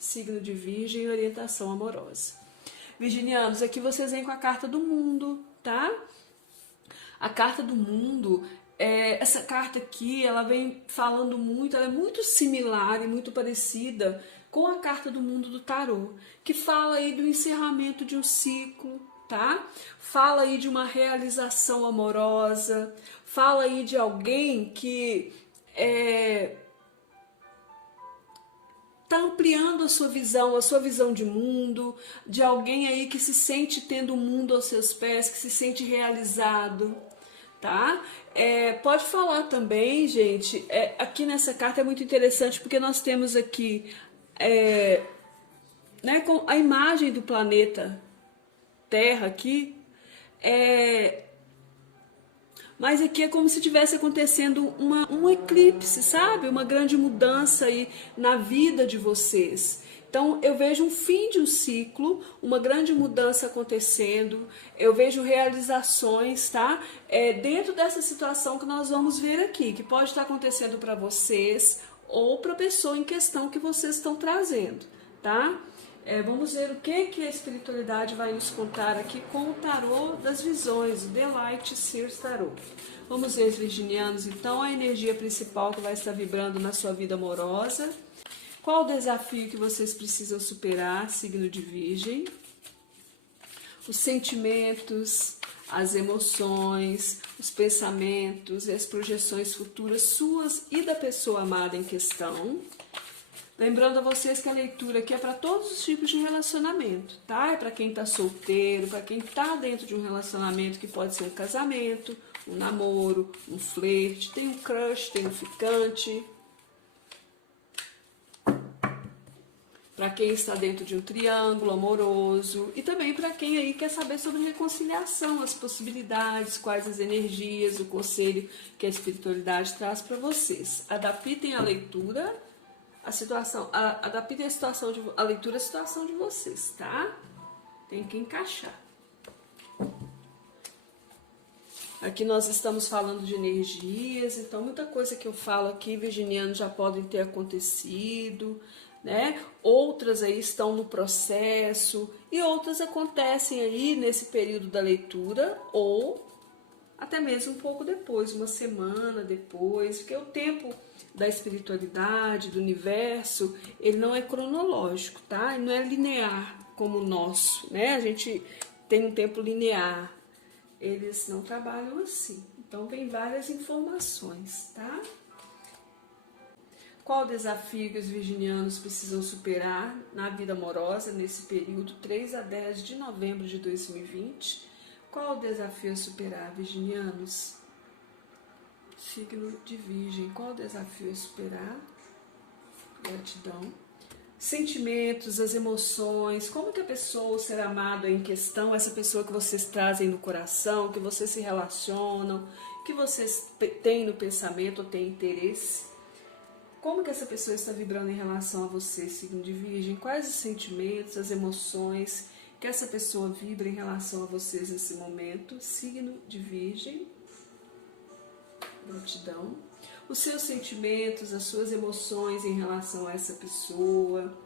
signo de Virgem, orientação amorosa. Virginianos, aqui vocês vêm com a carta do mundo, tá? A carta do mundo, essa carta aqui, ela vem falando muito, ela é muito similar e muito parecida com a carta do mundo do tarô, que fala aí do encerramento de um ciclo, tá? Fala aí de uma realização amorosa, fala aí de alguém que tá ampliando a sua visão de mundo, de alguém aí que se sente tendo o mundo aos seus pés, que se sente realizado, tá? Pode falar também, gente, aqui nessa carta é muito interessante porque nós temos aqui né, com a imagem do planeta Terra aqui, mas aqui é como se tivesse acontecendo um eclipse, sabe? Uma grande mudança aí na vida de vocês. Então, eu vejo um fim de um ciclo, uma grande mudança acontecendo, eu vejo realizações, tá? Dentro dessa situação que nós vamos ver aqui, que pode estar acontecendo para vocês ou para a pessoa em questão que vocês estão trazendo, tá? Vamos ver o que a espiritualidade vai nos contar aqui com o tarô das visões, o The Light Seers Tarot. Vamos ver, virginianos, então, a energia principal que vai estar vibrando na sua vida amorosa. Qual o desafio que vocês precisam superar, signo de Virgem? Os sentimentos, as emoções, os pensamentos e as projeções futuras suas e da pessoa amada em questão. Lembrando a vocês que a leitura aqui é para todos os tipos de relacionamento, tá? É para quem tá solteiro, para quem tá dentro de um relacionamento que pode ser um casamento, um namoro, um flerte, tem um crush, tem um ficante. Para quem está dentro de um triângulo amoroso e também para quem aí quer saber sobre reconciliação, as possibilidades, quais as energias, o conselho que a espiritualidade traz para vocês. Adaptem a leitura, a situação, adaptem a leitura à situação de vocês, tá? Tem que encaixar. Aqui nós estamos falando de energias, então muita coisa que eu falo aqui, virginianos, já podem ter acontecido, né? Outras aí estão no processo e outras acontecem aí nesse período da leitura ou até mesmo um pouco depois, uma semana depois, porque o tempo da espiritualidade, do universo, ele não é cronológico, tá? Ele não é linear como o nosso, né? A gente tem um tempo linear, eles não trabalham assim. Então tem várias informações, tá? Qual o desafio que os virginianos precisam superar na vida amorosa nesse período 3 a 10 de novembro de 2020? Qual o desafio a superar, virginianos? Signo de Virgem, qual o desafio a superar? Gratidão. Sentimentos, as emoções, como que a pessoa, o ser amado em questão, essa pessoa que vocês trazem no coração, que vocês se relacionam, que vocês têm no pensamento ou têm interesse, como que essa pessoa está vibrando em relação a você, signo de Virgem? Quais os sentimentos, as emoções que essa pessoa vibra em relação a vocês nesse momento, signo de Virgem? Gratidão. Os seus sentimentos, as suas emoções em relação a essa pessoa,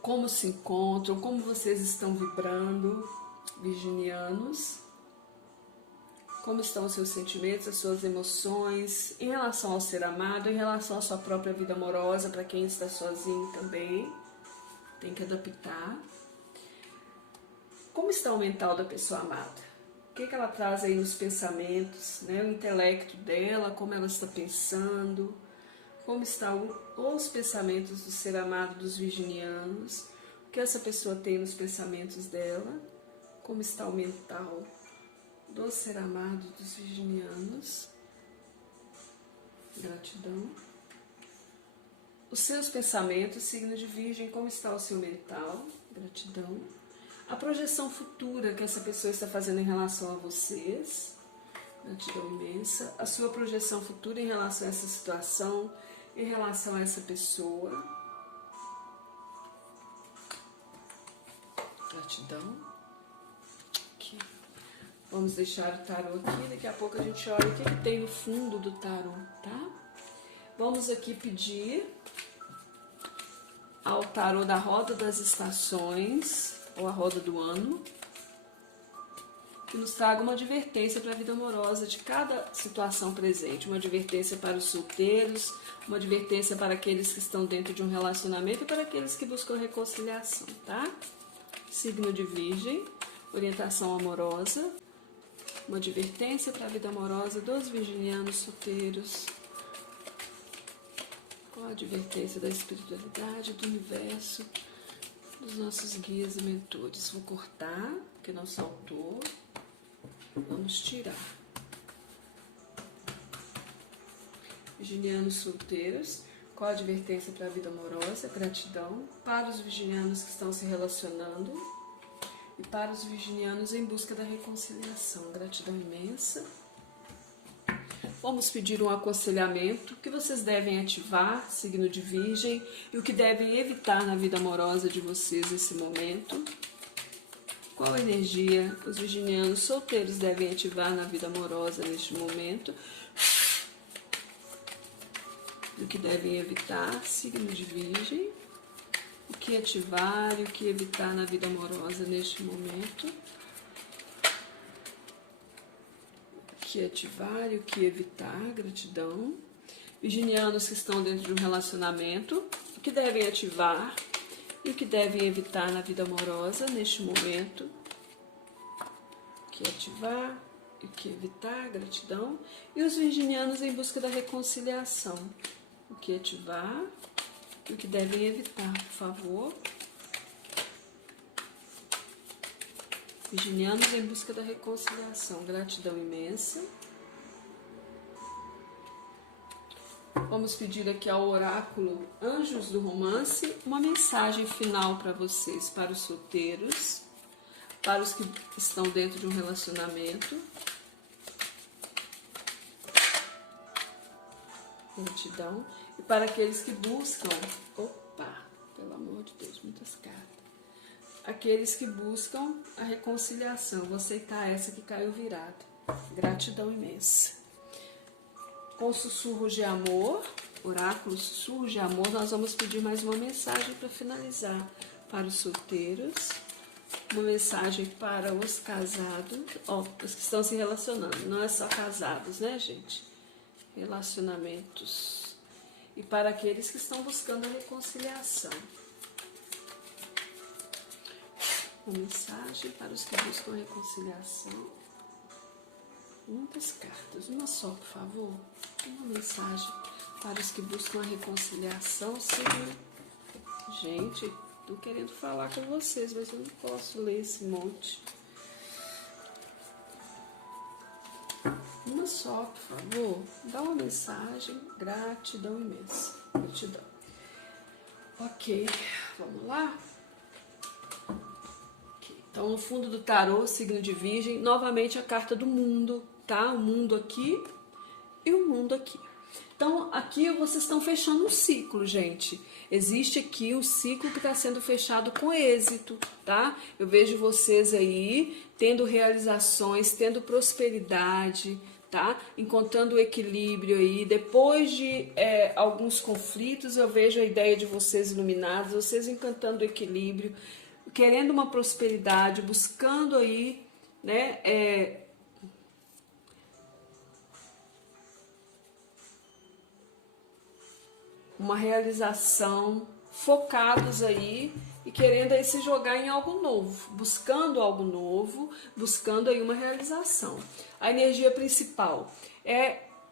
como se encontram, como vocês estão vibrando, virginianos, como estão os seus sentimentos, as suas emoções em relação ao ser amado, em relação à sua própria vida amorosa, para quem está sozinho também, tem que adaptar. Como está o mental da pessoa amada? O que ela traz aí nos pensamentos, né? O intelecto dela, como ela está pensando, como estão os pensamentos do ser amado dos virginianos, o que essa pessoa tem nos pensamentos dela, como está o mental do ser amado dos virginianos. Gratidão. Os seus pensamentos, signo de Virgem, como está o seu mental? Gratidão. A projeção futura que essa pessoa está fazendo em relação a vocês, gratidão imensa. A sua projeção futura em relação a essa situação, em relação a essa pessoa, gratidão. Aqui. Vamos deixar o tarô aqui, daqui a pouco a gente olha o que tem no fundo do tarô, tá? Vamos aqui pedir ao tarô da roda das estações, ou a roda do ano, que nos traga uma advertência para a vida amorosa de cada situação presente, uma advertência para os solteiros, uma advertência para aqueles que estão dentro de um relacionamento e para aqueles que buscam reconciliação, tá? Signo de Virgem, orientação amorosa, uma advertência para a vida amorosa dos virginianos solteiros, com a advertência da espiritualidade, do universo, dos nossos guias e mentores. Vou cortar, porque não saltou. Vamos tirar. Virginianos solteiros, qual a advertência para a vida amorosa? Gratidão. Para os virginianos que estão se relacionando e para os virginianos em busca da reconciliação. Gratidão imensa. Vamos pedir um aconselhamento que vocês devem ativar, signo de Virgem, e o que devem evitar na vida amorosa de vocês nesse momento. Qual energia os virginianos solteiros devem ativar na vida amorosa neste momento? O que devem evitar, signo de Virgem. O que ativar e o que evitar na vida amorosa neste momento? O que ativar e o que evitar, gratidão. Virginianos que estão dentro de um relacionamento, o que devem ativar e o que devem evitar na vida amorosa neste momento? O que ativar e o que evitar, gratidão. E os virginianos em busca da reconciliação, o que ativar e o que devem evitar, por favor. Virginianos em busca da reconciliação, gratidão imensa. Vamos pedir aqui ao oráculo Anjos do Romance uma mensagem final para vocês, para os solteiros, para os que estão dentro de um relacionamento. Gratidão. E para aqueles que buscam, opa, pelo amor de Deus, muitas cartas. Aqueles que buscam a reconciliação. Vou aceitar essa que caiu virada. Gratidão imensa. Com sussurros de amor, oráculo sussurros de amor, nós vamos pedir mais uma mensagem para finalizar para os solteiros, uma mensagem para os casados, os que estão se relacionando, não é só casados, né, gente? Relacionamentos. E para aqueles que estão buscando a reconciliação. Uma mensagem para os que buscam a reconciliação. Muitas cartas, uma só, por favor. Uma mensagem para os que buscam a reconciliação. Sim. Gente, tô querendo falar com vocês, mas eu não posso ler esse monte. Uma só, por favor. Dá uma mensagem. Gratidão imensa. Gratidão. Ok, vamos lá? Então, no fundo do tarô, signo de Virgem, novamente a carta do mundo, tá? O mundo aqui e o mundo aqui. Então, aqui vocês estão fechando um ciclo, gente. Existe aqui um ciclo que está sendo fechado com êxito, tá? Eu vejo vocês aí tendo realizações, tendo prosperidade, tá? Encontrando o equilíbrio aí. Depois de alguns conflitos, eu vejo a ideia de vocês iluminados, vocês encantando o equilíbrio, querendo uma prosperidade, buscando aí, né, uma realização, focados aí e querendo aí se jogar em algo novo, buscando algo novo, buscando aí uma realização. A energia principal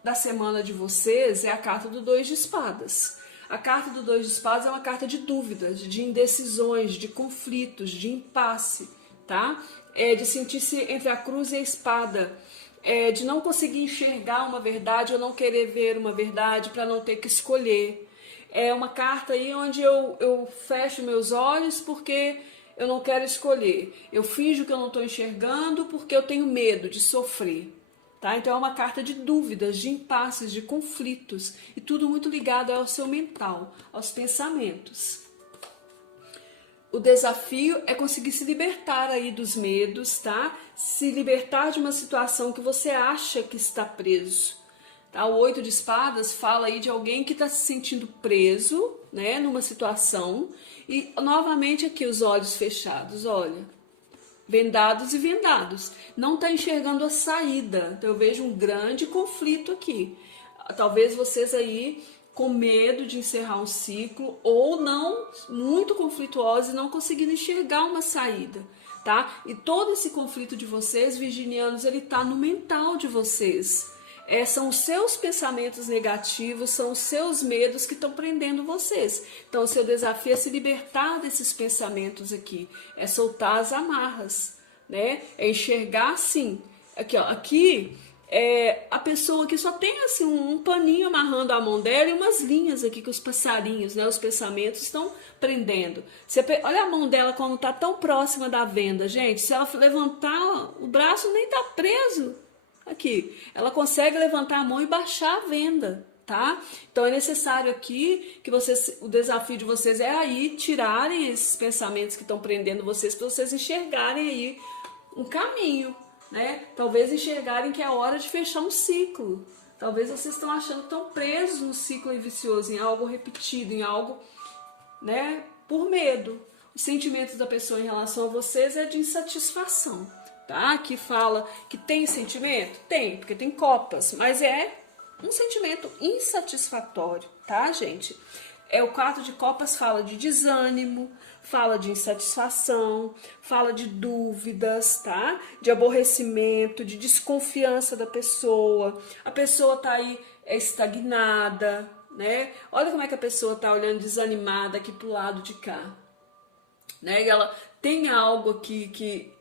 da semana de vocês é a carta do 2 de espadas. A carta do 2 de espadas é uma carta de dúvidas, de indecisões, de conflitos, de impasse, tá? De sentir-se entre a cruz e a espada, de não conseguir enxergar uma verdade ou não querer ver uma verdade para não ter que escolher. É uma carta aí onde eu fecho meus olhos porque eu não quero escolher. Eu finjo que eu não estou enxergando porque eu tenho medo de sofrer. Tá? Então é uma carta de dúvidas, de impasses, de conflitos e tudo muito ligado ao seu mental, aos pensamentos. O desafio é conseguir se libertar aí dos medos, tá? Se libertar de uma situação que você acha que está preso, Tá? O 8 de espadas fala aí de alguém que está se sentindo preso, né, numa situação. E novamente aqui os olhos fechados, olha, vendados e vendados. Não está enxergando a saída. Então eu vejo um grande conflito aqui. Talvez vocês aí com medo de encerrar um ciclo ou não, muito conflituosos e não conseguindo enxergar uma saída, tá? E todo esse conflito de vocês, virginianos, ele tá no mental de vocês. São os seus pensamentos negativos, são os seus medos que estão prendendo vocês. Então, o seu desafio é se libertar desses pensamentos aqui, é soltar as amarras, né? É enxergar assim. Aqui, ó, aqui a pessoa que só tem assim um paninho amarrando a mão dela e umas linhas aqui que os passarinhos, né, os pensamentos estão prendendo. Olha a mão dela como está tão próxima da venda, gente. Se ela levantar, o braço nem está preso. Aqui, ela consegue levantar a mão e baixar a venda, tá? Então é necessário aqui que vocês, o desafio de vocês é aí tirarem esses pensamentos que estão prendendo vocês para vocês enxergarem aí um caminho, né? Talvez enxergarem que é hora de fechar um ciclo. Talvez vocês estão achando que estão presos no ciclo vicioso, em algo repetido, em algo, né, por medo. Os sentimentos da pessoa em relação a vocês é de insatisfação. Tá? Que fala que tem sentimento? Tem, porque tem copas, mas é um sentimento insatisfatório, tá, gente? O 4 de copas fala de desânimo, fala de insatisfação, fala de dúvidas, tá? De aborrecimento, de desconfiança da pessoa. A pessoa tá aí estagnada, né? Olha como é que a pessoa tá olhando desanimada aqui pro lado de cá, né? E ela tem algo aqui que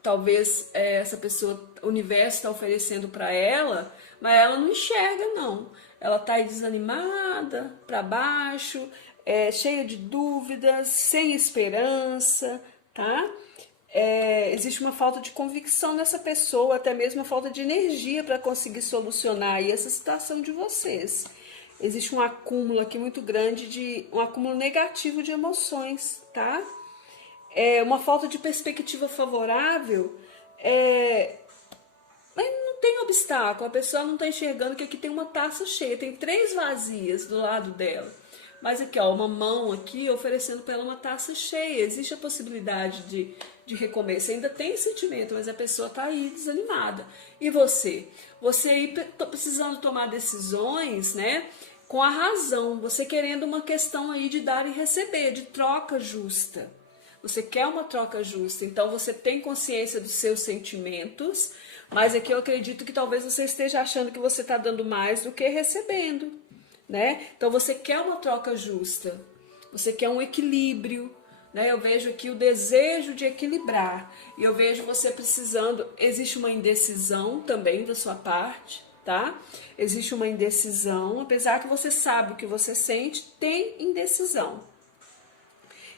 talvez essa pessoa, o universo está oferecendo para ela, mas ela não enxerga, não. Ela está aí desanimada, para baixo, cheia de dúvidas, sem esperança, tá? Existe uma falta de convicção nessa pessoa, até mesmo uma falta de energia para conseguir solucionar aí essa situação de vocês. Existe um acúmulo aqui muito grande, um acúmulo negativo de emoções, tá? Uma falta de perspectiva favorável, mas não tem obstáculo, a pessoa não está enxergando que aqui tem uma taça cheia, tem 3 vazias do lado dela, mas aqui, ó, uma mão aqui oferecendo para ela uma taça cheia. Existe a possibilidade de recomeço, ainda tem sentimento, mas a pessoa está aí desanimada. E você aí precisando tomar decisões, né, com a razão, você querendo uma questão aí de dar e receber, de troca justa. Você quer uma troca justa, então você tem consciência dos seus sentimentos, mas aqui eu acredito que talvez você esteja achando que você está dando mais do que recebendo, né? Então você quer uma troca justa, você quer um equilíbrio, né? Eu vejo aqui o desejo de equilibrar, e eu vejo você precisando, existe uma indecisão também da sua parte, tá? Existe uma indecisão, apesar que você sabe o que você sente, tem indecisão.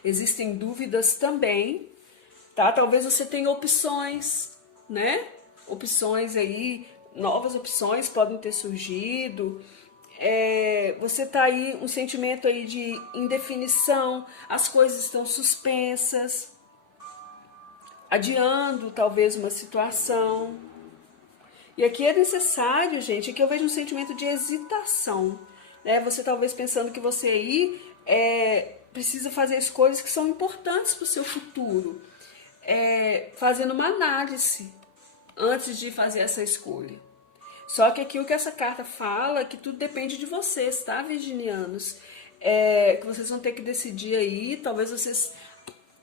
Existem dúvidas também, tá? Talvez você tenha opções, né? Opções aí, novas opções podem ter surgido. Você tá aí, um sentimento aí de indefinição, as coisas estão suspensas, adiando talvez uma situação. E aqui é necessário, gente, que eu vejo um sentimento de hesitação, né? Você talvez pensando que você aí precisa fazer escolhas que são importantes para o seu futuro, fazendo uma análise antes de fazer essa escolha. Só que aqui o que essa carta fala é que tudo depende de vocês, tá, virginianos? Que vocês vão ter que decidir aí, talvez vocês,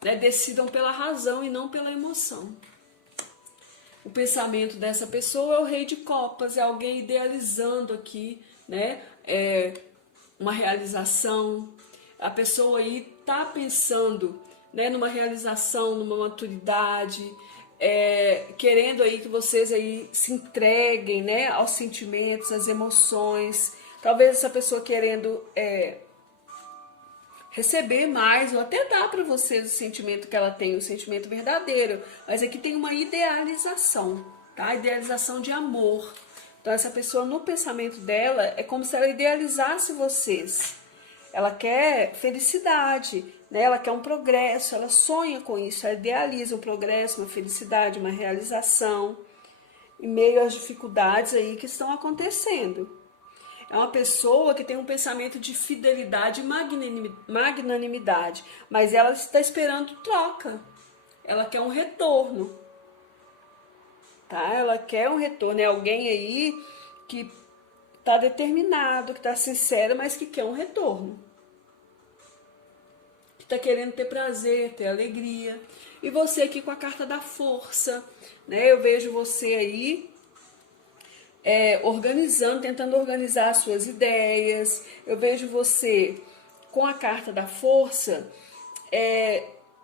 né, decidam pela razão e não pela emoção. O pensamento dessa pessoa é o Rei de Copas, é alguém idealizando aqui, né, uma realização. A pessoa aí tá pensando, né, numa realização, numa maturidade, querendo aí que vocês aí se entreguem, né, aos sentimentos, às emoções. Talvez essa pessoa querendo receber mais, ou até dar para vocês o sentimento que ela tem, o sentimento verdadeiro. Mas aqui tem uma idealização, tá? Idealização de amor. Então essa pessoa, no pensamento dela, é como se ela idealizasse vocês. Ela quer felicidade, né? Ela quer um progresso, ela sonha com isso, ela idealiza um progresso, uma felicidade, uma realização, em meio às dificuldades aí que estão acontecendo, É uma pessoa que tem um pensamento de fidelidade e magnanimidade, mas ela está esperando troca. Ela quer um retorno, tá? Ela quer um retorno. É alguém aí que está determinado, que está sincero, mas que quer um retorno. Que está querendo ter prazer, ter alegria. E você aqui com a carta da força, né? Eu vejo você aí organizando, tentando organizar as suas ideias. Eu vejo você com a carta da força,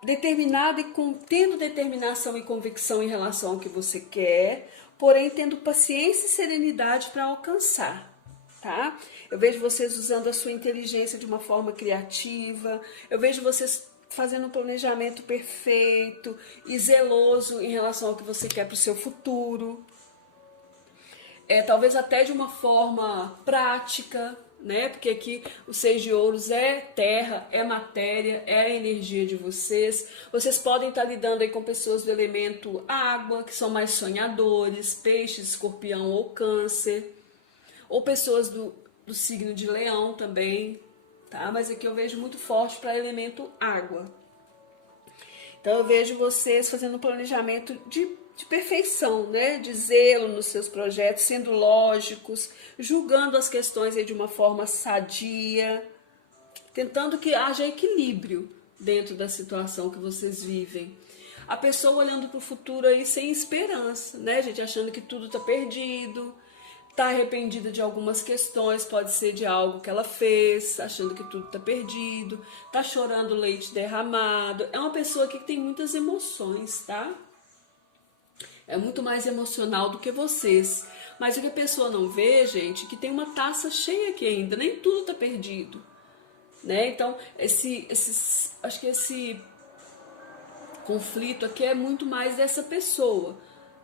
determinado e tendo determinação e convicção em relação ao que você quer, porém tendo paciência e serenidade para alcançar, tá? Eu vejo vocês usando a sua inteligência de uma forma criativa, eu vejo vocês fazendo um planejamento perfeito e zeloso em relação ao que você quer para o seu futuro. Talvez até de uma forma prática, né? Porque aqui o 6 de ouros é terra, é matéria, é a energia de vocês. Vocês podem estar lidando aí com pessoas do elemento água, que são mais sonhadores, peixes, escorpião ou câncer, ou pessoas do signo de leão também, tá? Mas aqui eu vejo muito forte para elemento água. Então eu vejo vocês fazendo um planejamento de perfeição, né? De zelo nos seus projetos, sendo lógicos, julgando as questões aí de uma forma sadia, tentando que haja equilíbrio dentro da situação que vocês vivem. A pessoa olhando para o futuro aí sem esperança, né, gente? Achando que tudo está perdido, está arrependida de algumas questões, pode ser de algo que ela fez, achando que tudo está perdido, está chorando leite derramado. É uma pessoa que tem muitas emoções, tá? É muito mais emocional do que vocês. Mas o que a pessoa não vê, gente, que tem uma taça cheia aqui ainda, nem tudo está perdido, né? Então, acho que esse conflito aqui é muito mais dessa pessoa.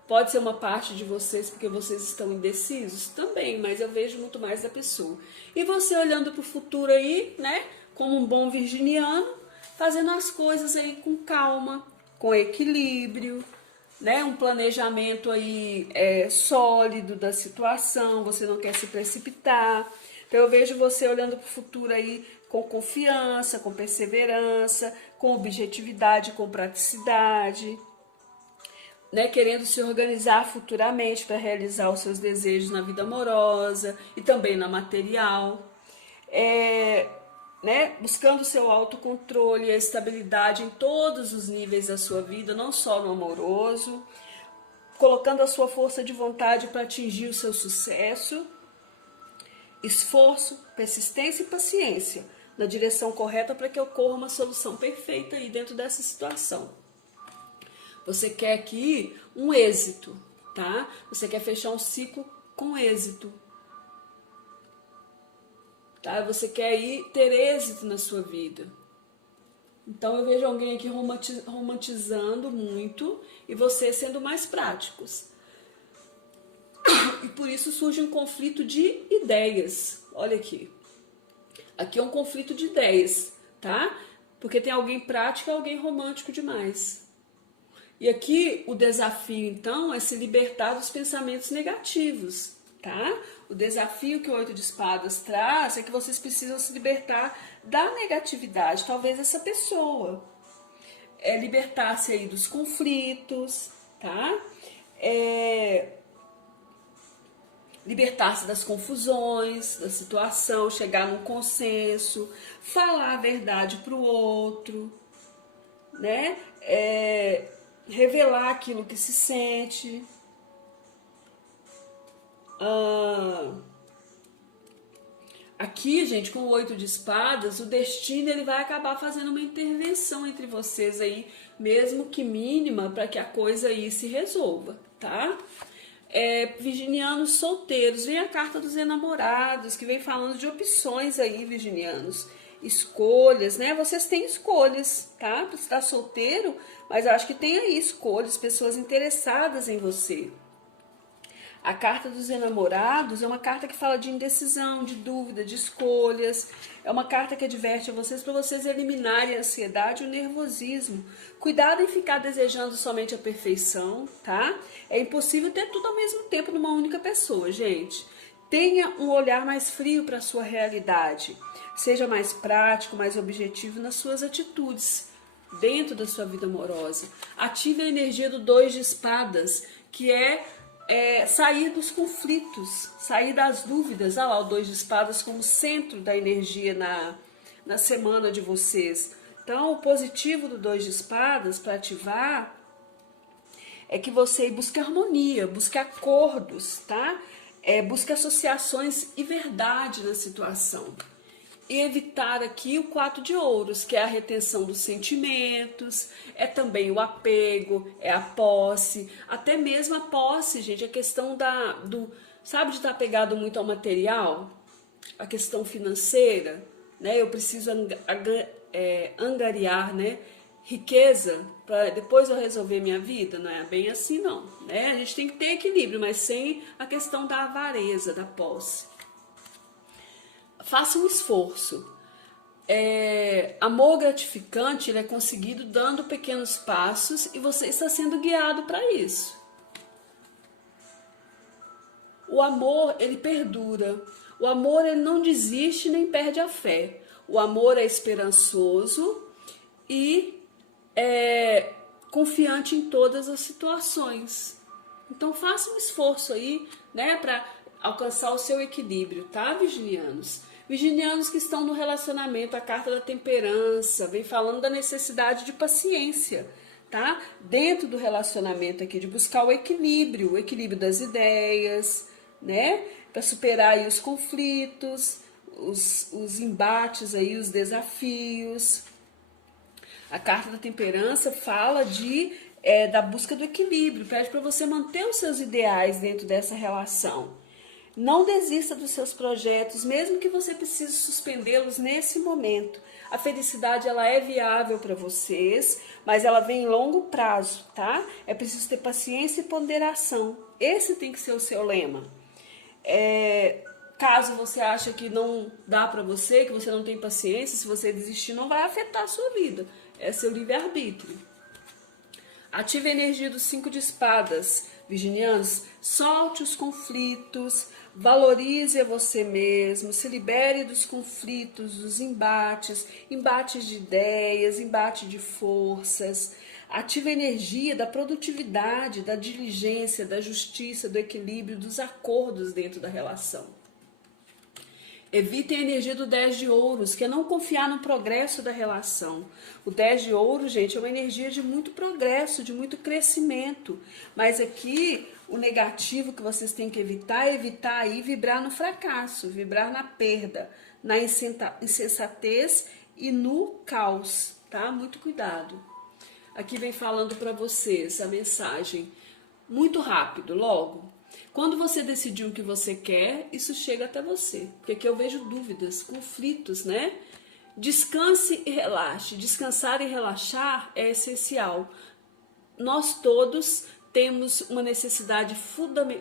Pode ser uma parte de vocês porque vocês estão indecisos também, mas eu vejo muito mais da pessoa. E você olhando para o futuro aí, né, como um bom virginiano, fazendo as coisas aí com calma, com equilíbrio, né, um planejamento aí sólido da situação, você não quer se precipitar. Então eu vejo você olhando para o futuro aí com confiança, com perseverança, com objetividade, com praticidade, né, querendo se organizar futuramente para realizar os seus desejos na vida amorosa e também na material. Né, buscando o seu autocontrole e a estabilidade em todos os níveis da sua vida, não só no amoroso, colocando a sua força de vontade para atingir o seu sucesso, esforço, persistência e paciência na direção correta para que ocorra uma solução perfeita aí dentro dessa situação. Você quer aqui um êxito, tá? Você quer fechar um ciclo com êxito. Tá? Você quer aí ter êxito na sua vida. Então eu vejo alguém aqui romantizando muito e você sendo mais práticos. E por isso surge um conflito de ideias. Olha aqui. Aqui é um conflito de ideias, tá? Porque tem alguém prático e alguém romântico demais. E aqui o desafio então é se libertar dos pensamentos negativos, tá? O desafio que o 8 de espadas traz é que vocês precisam se libertar da negatividade, talvez essa pessoa. Libertar-se aí dos conflitos, tá? Libertar-se das confusões, da situação, chegar num consenso, falar a verdade para o outro, né? Revelar aquilo que se sente. Aqui, gente, com o 8 de espadas, o destino ele vai acabar fazendo uma intervenção entre vocês aí, mesmo que mínima, para que a coisa aí se resolva, tá? Virginianos solteiros, vem a carta dos enamorados, que vem falando de opções aí, virginianos. Escolhas, né? Vocês têm escolhas, tá? Você está solteiro, mas eu acho que tem aí escolhas, pessoas interessadas em você. A carta dos enamorados é uma carta que fala de indecisão, de dúvida, de escolhas. É uma carta que adverte a vocês para vocês eliminarem a ansiedade e o nervosismo. Cuidado em ficar desejando somente a perfeição, tá? É impossível ter tudo ao mesmo tempo numa única pessoa, gente. Tenha um olhar mais frio para a sua realidade. Seja mais prático, mais objetivo nas suas atitudes, dentro da sua vida amorosa. Ative a energia do 2 de espadas, que é sair dos conflitos, sair das dúvidas. Olha lá o 2 de espadas como centro da energia na semana de vocês. Então, o positivo do 2 de espadas para ativar é que você busque harmonia, busque acordos, tá? Busque associações e verdade na situação. E evitar aqui o 4 de ouros, que é a retenção dos sentimentos, é também o apego, é a posse, até mesmo a posse, gente, a questão sabe, de estar apegado muito ao material, a questão financeira, né? Eu preciso angariar, né, riqueza para depois eu resolver minha vida. Não é bem assim não, né? A gente tem que ter equilíbrio, mas sem a questão da avareza, da posse. Faça um esforço. Amor gratificante, ele é conseguido dando pequenos passos e você está sendo guiado para isso. O amor, ele perdura. O amor, ele não desiste nem perde a fé. O amor é esperançoso e é confiante em todas as situações. Então faça um esforço aí, né, para alcançar o seu equilíbrio, tá, virginianos? Virginianos que estão no relacionamento, a carta da temperança vem falando da necessidade de paciência, tá? Dentro do relacionamento aqui, de buscar o equilíbrio das ideias, né? Para superar aí os conflitos, os embates aí, os desafios. A carta da temperança fala da busca do equilíbrio, pede para você manter os seus ideais dentro dessa relação. Não desista dos seus projetos, mesmo que você precise suspendê-los nesse momento. A felicidade, ela é viável para vocês, mas ela vem em longo prazo, tá? É preciso ter paciência e ponderação. Esse tem que ser o seu lema. Caso você ache que não dá para você, que você não tem paciência, se você desistir, não vai afetar a sua vida. É seu livre-arbítrio. Ative a energia dos 5 de espadas, virginianos. Solte os conflitos, valorize a você mesmo, se libere dos conflitos, dos embates de ideias, embate de forças. Ative a energia da produtividade, da diligência, da justiça, do equilíbrio, dos acordos dentro da relação. Evitem a energia do 10 de ouros, que é não confiar no progresso da relação. O 10 de ouros, gente, é uma energia de muito progresso, de muito crescimento. Mas aqui, o negativo que vocês têm que evitar é evitar aí vibrar no fracasso, vibrar na perda, na insensatez e no caos, tá? Muito cuidado. Aqui vem falando para vocês a mensagem muito rápido, logo. Quando você decidir o que você quer, isso chega até você. Porque aqui eu vejo dúvidas, conflitos, né? Descanse e relaxe. Descansar e relaxar é essencial. Nós todos temos uma necessidade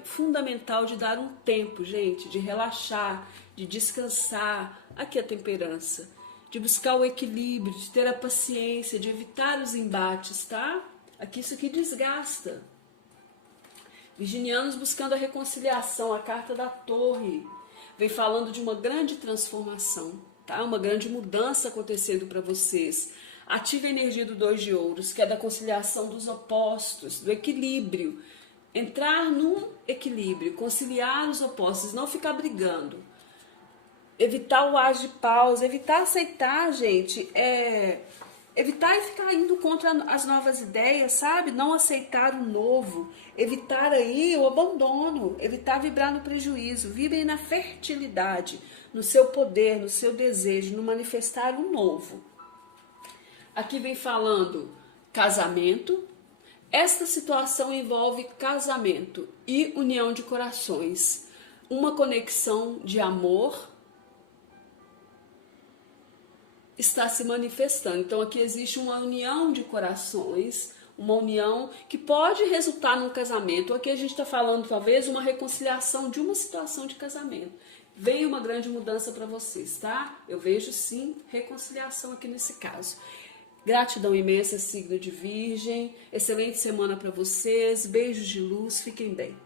fundamental de dar um tempo, gente, de relaxar, de descansar. Aqui a temperança. De buscar o equilíbrio, de ter a paciência, de evitar os embates, tá? Aqui isso aqui desgasta. Virginianos buscando a reconciliação, a carta da torre, vem falando de uma grande transformação, tá? Uma grande mudança acontecendo para vocês. Ative a energia do 2 de ouros, que é da conciliação dos opostos, do equilíbrio. Entrar num equilíbrio, conciliar os opostos, não ficar brigando. Evitar o as de paus, evitar aceitar, gente, evitar e ficar indo contra as novas ideias, sabe? Não aceitar o novo, evitar aí o abandono, evitar vibrar no prejuízo, vibrem na fertilidade, no seu poder, no seu desejo, no manifestar o novo. Aqui vem falando casamento. Esta situação envolve casamento e união de corações, uma conexão de amor está se manifestando. Então aqui existe uma união de corações, uma união que pode resultar num casamento. Aqui a gente está falando talvez uma reconciliação de uma situação de casamento. Vem uma grande mudança para vocês, tá? Eu vejo sim reconciliação aqui nesse caso. Gratidão imensa, signo de Virgem. Excelente semana para vocês. Beijos de luz. Fiquem bem.